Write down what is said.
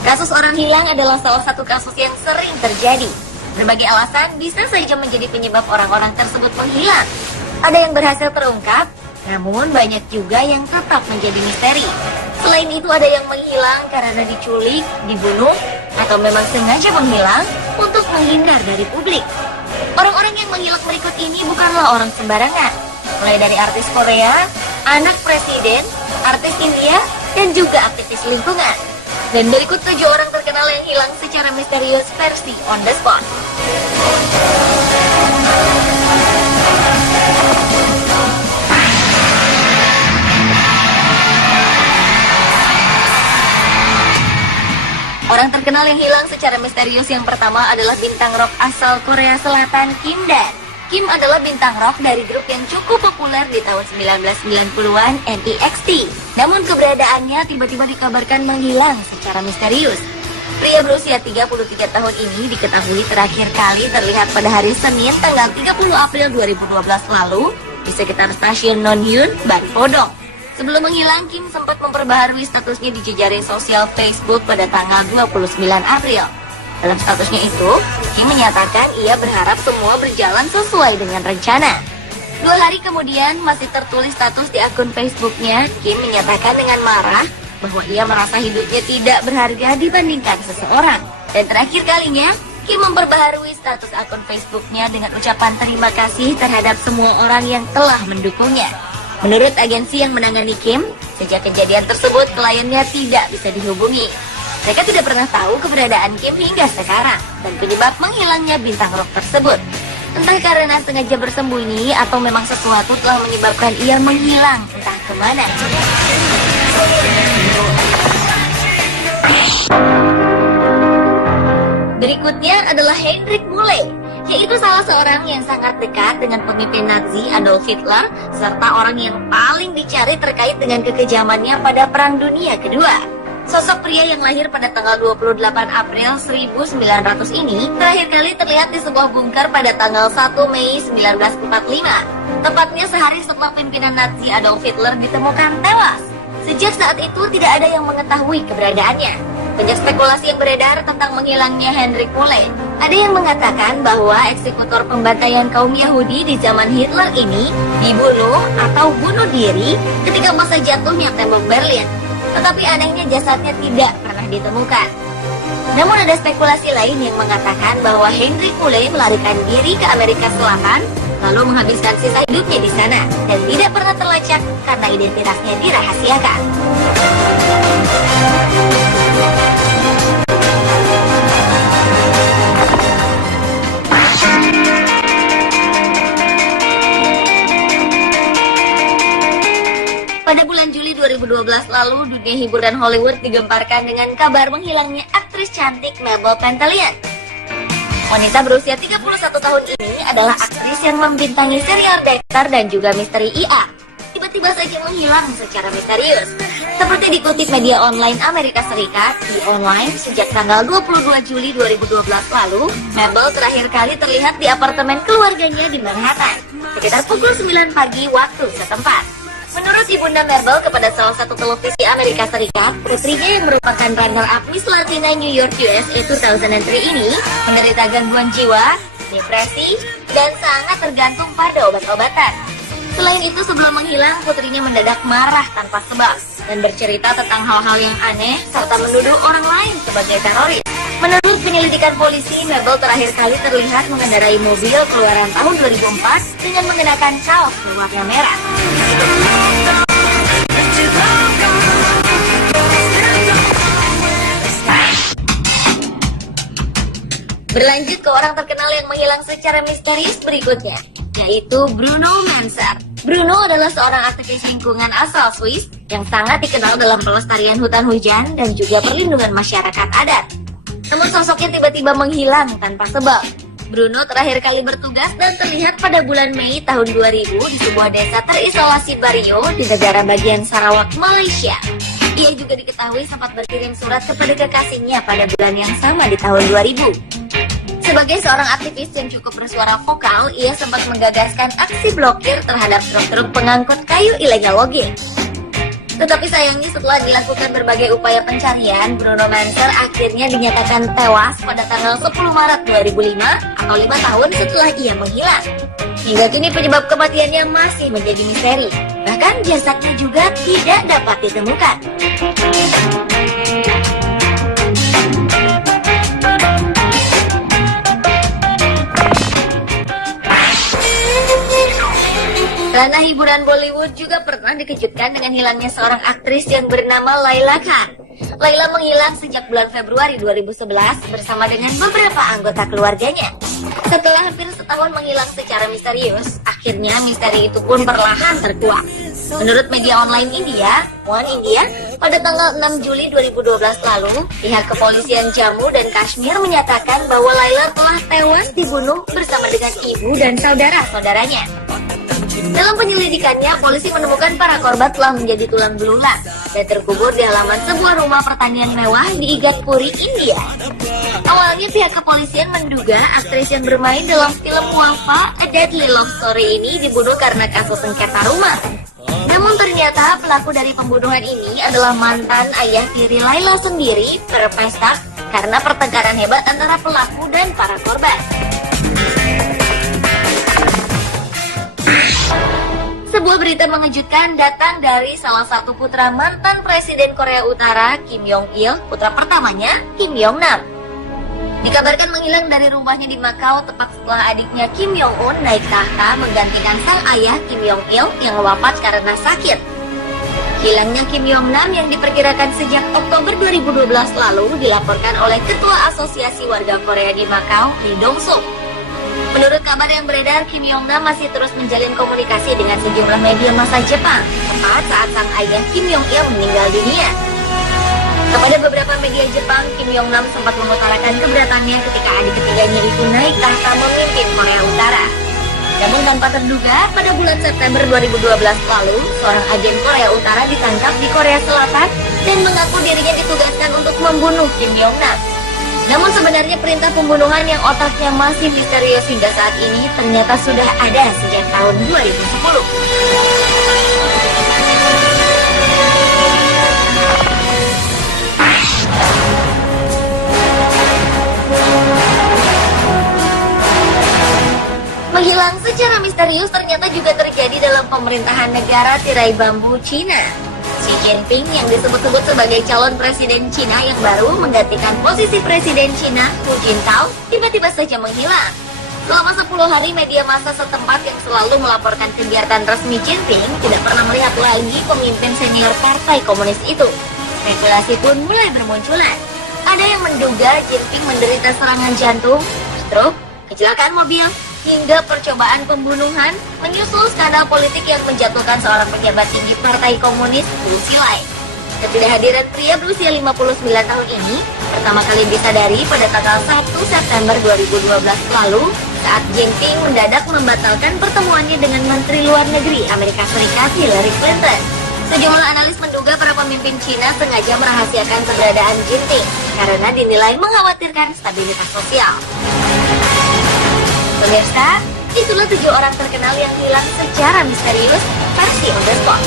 Kasus orang hilang adalah salah satu kasus yang sering terjadi. Berbagai alasan bisa saja menjadi penyebab orang-orang tersebut menghilang. Ada yang berhasil terungkap, namun banyak juga yang tetap menjadi misteri. Selain itu ada yang menghilang karena diculik, dibunuh, atau memang sengaja menghilang untuk menghindar dari publik. Orang-orang yang menghilang berikut ini bukanlah orang sembarangan. Mulai dari artis Korea, anak presiden, artis India, dan juga aktivis lingkungan. Dan berikut 7 orang terkenal yang hilang secara misterius versi on the spot. Orang terkenal yang hilang secara misterius yang pertama adalah bintang rock asal Korea Selatan Kim Dan. Kim adalah bintang rock dari grup yang cukup populer di tahun 1990-an NEXT. Namun keberadaannya tiba-tiba dikabarkan menghilang secara misterius. Pria berusia 33 tahun ini diketahui terakhir kali terlihat pada hari Senin tanggal 30 April 2012 lalu di sekitar stasiun Nonhyun, Ban Podong. Sebelum menghilang, Kim sempat memperbaharui statusnya di jejaring sosial Facebook pada tanggal 29 April. Dalam statusnya itu, Kim menyatakan ia berharap semua berjalan sesuai dengan rencana. 2 hari kemudian, masih tertulis status di akun Facebooknya, Kim menyatakan dengan marah bahwa ia merasa hidupnya tidak berharga dibandingkan seseorang. Dan terakhir kalinya, Kim memperbaharui status akun Facebooknya dengan ucapan terima kasih terhadap semua orang yang telah mendukungnya. Menurut agensi yang menangani Kim, sejak kejadian tersebut kliennya tidak bisa dihubungi. Mereka tidak pernah tahu keberadaan Kim hingga sekarang dan penyebab menghilangnya bintang rock tersebut. Entah karena sengaja bersembunyi atau memang sesuatu telah menyebabkan ia menghilang entah kemana. Berikutnya adalah Heinrich Müller, yaitu salah seorang yang sangat dekat dengan pemimpin Nazi Adolf Hitler, serta orang yang paling dicari terkait dengan kekejamannya pada Perang Dunia Kedua. Sosok pria yang lahir pada tanggal 28 April 1900 ini terakhir kali terlihat di sebuah bunker pada tanggal 1 Mei 1945. Tepatnya sehari setelah pimpinan Nazi Adolf Hitler ditemukan tewas. Sejak saat itu tidak ada yang mengetahui keberadaannya. Banyak spekulasi yang beredar tentang menghilangnya Heinrich Müller. Ada yang mengatakan bahwa eksekutor pembantaian kaum Yahudi di zaman Hitler ini dibunuh atau bunuh diri ketika masa jatuhnya tembok Berlin. Tetapi anehnya jasadnya tidak pernah ditemukan. Namun ada spekulasi lain yang mengatakan bahwa Heinrich Müller melarikan diri ke Amerika Selatan lalu menghabiskan sisa hidupnya di sana dan tidak pernah terlacak karena identitasnya dirahasiakan. Pada bulan Juli 2012 lalu, dunia hiburan Hollywood digemparkan dengan kabar menghilangnya aktris cantik Mabel Pantelian. Wanita berusia 31 tahun ini adalah aktris yang membintangi serial Dexter dan juga Misteri IA. Tiba-tiba saja menghilang secara misterius. Seperti dikutip media online Amerika Serikat, E-Online, sejak tanggal 22 Juli 2012 lalu, Mabel terakhir kali terlihat di apartemen keluarganya di Manhattan, sekitar pukul 9 pagi waktu setempat. Menurut Ibunda Mabel kepada salah satu televisi Amerika Serikat, putrinya yang merupakan runner-up Miss Latina New York USA 2003 ini menderita gangguan jiwa, depresi, dan sangat tergantung pada obat-obatan. Selain itu, sebelum menghilang, putrinya mendadak marah tanpa sebab dan bercerita tentang hal-hal yang aneh serta menuduh orang lain sebagai teroris. Menurut penyelidikan polisi, Mabel terakhir kali terlihat mengendarai mobil keluaran tahun 2004 dengan mengenakan kaos berwarna merah. Berlanjut ke orang terkenal yang menghilang secara misterius berikutnya, yaitu Bruno Manser. Bruno adalah seorang aktivis lingkungan asal Swiss yang sangat dikenal dalam pelestarian hutan hujan dan juga perlindungan masyarakat adat. Namun sosoknya tiba-tiba menghilang tanpa sebab. Bruno terakhir kali bertugas dan terlihat pada bulan Mei tahun 2000 di sebuah desa terisolasi Bario di negara bagian Sarawak, Malaysia. Ia juga diketahui sempat berkirim surat kepada kekasihnya pada bulan yang sama di tahun 2000. Sebagai seorang aktivis yang cukup bersuara vokal, ia sempat menggagaskan aksi blokir terhadap truk-truk pengangkut kayu ilegal logging. Tetapi sayangnya setelah dilakukan berbagai upaya pencarian, Bruno Manser akhirnya dinyatakan tewas pada tanggal 10 Maret 2005 atau 5 tahun setelah ia menghilang. Hingga kini penyebab kematiannya masih menjadi misteri. Bahkan jasadnya juga tidak dapat ditemukan. Ranah hiburan Bollywood juga pernah dikejutkan dengan hilangnya seorang aktris yang bernama Laila Khan. Laila menghilang sejak bulan Februari 2011 bersama dengan beberapa anggota keluarganya. Setelah hampir setahun menghilang secara misterius, akhirnya misteri itu pun perlahan terkuak. Menurut media online India, One India, pada tanggal 6 Juli 2012 lalu, pihak kepolisian Jammu dan Kashmir menyatakan bahwa Laila telah tewas dibunuh bersama dengan ibu dan saudara-saudaranya. Dalam penyelidikannya, polisi menemukan para korban telah menjadi tulang belulang dan terkubur di halaman sebuah rumah pertanian mewah di Igatpuri, India. Awalnya pihak kepolisian menduga aktris yang bermain dalam film Wafa, A Deadly Love Story ini dibunuh karena kasus sengketa rumah. Namun ternyata pelaku dari pembunuhan ini adalah mantan ayah tiri Laila sendiri berpesta karena pertengkaran hebat antara pelaku dan para korban. Sebuah berita mengejutkan datang dari salah satu putra mantan Presiden Korea Utara, Kim Jong-il, putra pertamanya, Kim Jong-nam. Dikabarkan menghilang dari rumahnya di Makau tepat setelah adiknya Kim Jong-un naik tahta menggantikan sang ayah Kim Jong-il yang wafat karena sakit. Hilangnya Kim Jong-nam yang diperkirakan sejak Oktober 2012 lalu dilaporkan oleh Ketua Asosiasi Warga Korea di Makau, Lee Dong-suk. Menurut kabar yang beredar, Kim Jong-nam masih terus menjalin komunikasi dengan sejumlah media massa Jepang, tepat saat sang ayah Kim Jong-il meninggal dunia. Kepada beberapa media Jepang, Kim Jong-nam sempat mengutarakan keberatannya ketika adik ketiganya itu naik tahta memimpin Korea Utara. Namun tanpa terduga, pada bulan September 2012 lalu, seorang agen Korea Utara ditangkap di Korea Selatan dan mengaku dirinya ditugaskan untuk membunuh Kim Jong-nam. Namun sebenarnya perintah pembunuhan yang otaknya masih misterius hingga saat ini ternyata sudah ada sejak tahun 2010. Menghilang secara misterius ternyata juga terjadi dalam pemerintahan negara tirai bambu Cina. Xi Jinping yang disebut-sebut sebagai calon presiden Cina yang baru menggantikan posisi presiden Cina Hu Jintao tiba-tiba saja menghilang. Selama 10 hari media massa setempat yang selalu melaporkan kegiatan resmi Jinping tidak pernah melihat lagi pemimpin senior partai komunis itu. Spekulasi pun mulai bermunculan. Ada yang menduga Jinping menderita serangan jantung, stroke, kecelakaan mobil, hingga percobaan pembunuhan menyusul skandal politik yang menjatuhkan seorang pejabat tinggi Partai Komunis Hu Xilai. Ketidakhadiran pria berusia 59 tahun ini pertama kali disadari pada tanggal 1 September 2012 lalu saat Jinping mendadak membatalkan pertemuannya dengan Menteri Luar Negeri Amerika Serikat Hillary Clinton. Sejumlah analis menduga para pemimpin Cina sengaja merahasiakan keberadaan Jinping karena dinilai mengkhawatirkan stabilitas sosial. Pemirsa, itulah 7 orang terkenal yang hilang secara misterius versi On The Spot.